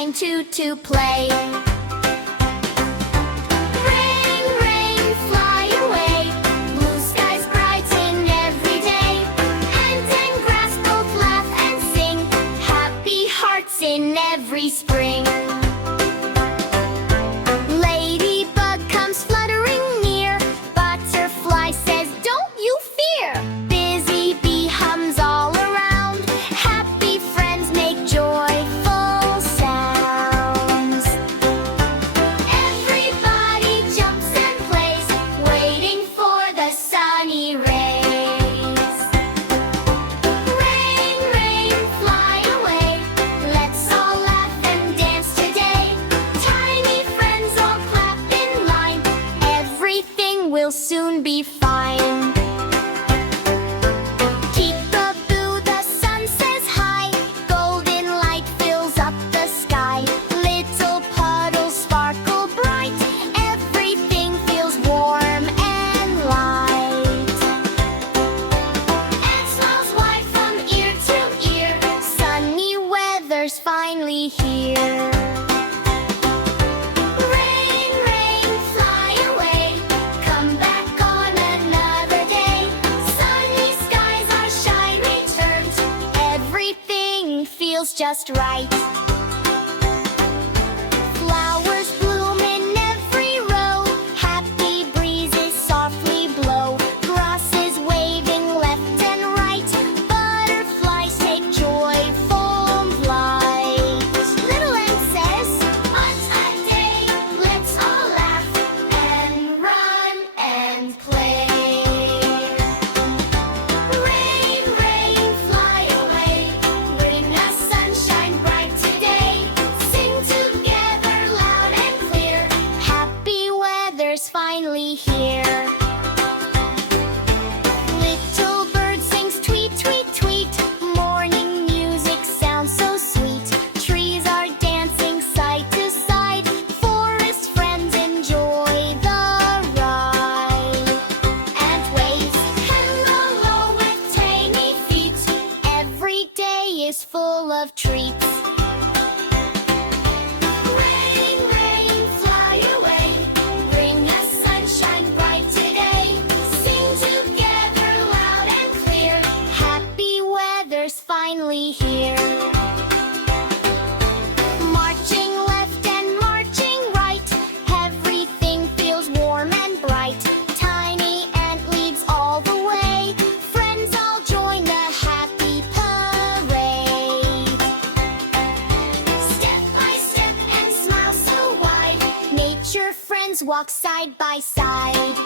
time to play. Rain, rain, fly away. Blue skies brighten every day. And grass both laugh and sing. Happy hearts in every spring. Ladybug comes fluttering near. Butterfly says, "Don't you fear." Busy bee hums all around. Happy friends make joyful sounds. Everybody jumps and plays, waiting for the sunny rays. Rain, rain, fly away. Let's all laugh and dance today. Tiny friends all clap in line. Everything will soon be fine. Peek-a-boo, the sun says hi. Golden light fills up the sky. Little puddles sparkle bright. Everything feels warm and light. And smiles wide from ear to ear. Sunny weather's finally here. Rain, rain, fly away. Come back on another day. Sunny skies, our shine returns. Everything feels just right. Flowers bloom in every row. Happy breezes softly blow. Grasses waving left and right. Butterflies take joyful flight. Little Ant says, "What a day! Let's all laugh and run and play." Rain, rain, fly away. Bring us sunshine bright today. Sing together loud and clear. Happy weather's finally here. Little bird sings tweet, tweet, tweet. Morning music sounds so sweet. Trees are dancing side to side. Forest friends enjoy the ride. And waves can go low with tiny feet. Every day is full of treats. Rain, rain, fly away. Bring us sunshine bright today. Sing together loud and clear. Happy weather's finally here. Marching left and marching right. Everything feels warm and bright. Tiny ant leads all the way. Friends all join the happy parade. Step by step and smile so wide. Nature friends walk side by side.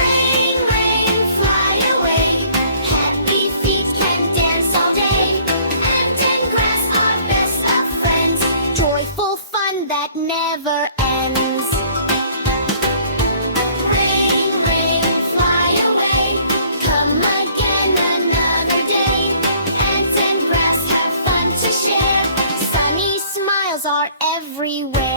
Rain, rain, fly away. Happy feet can dance all day. Ant and grass are best of friends. Joyful fun that never ends. Rain, rain, fly away. Come again another day. Ant and grass have fun to share. Sunny smiles are everywhere.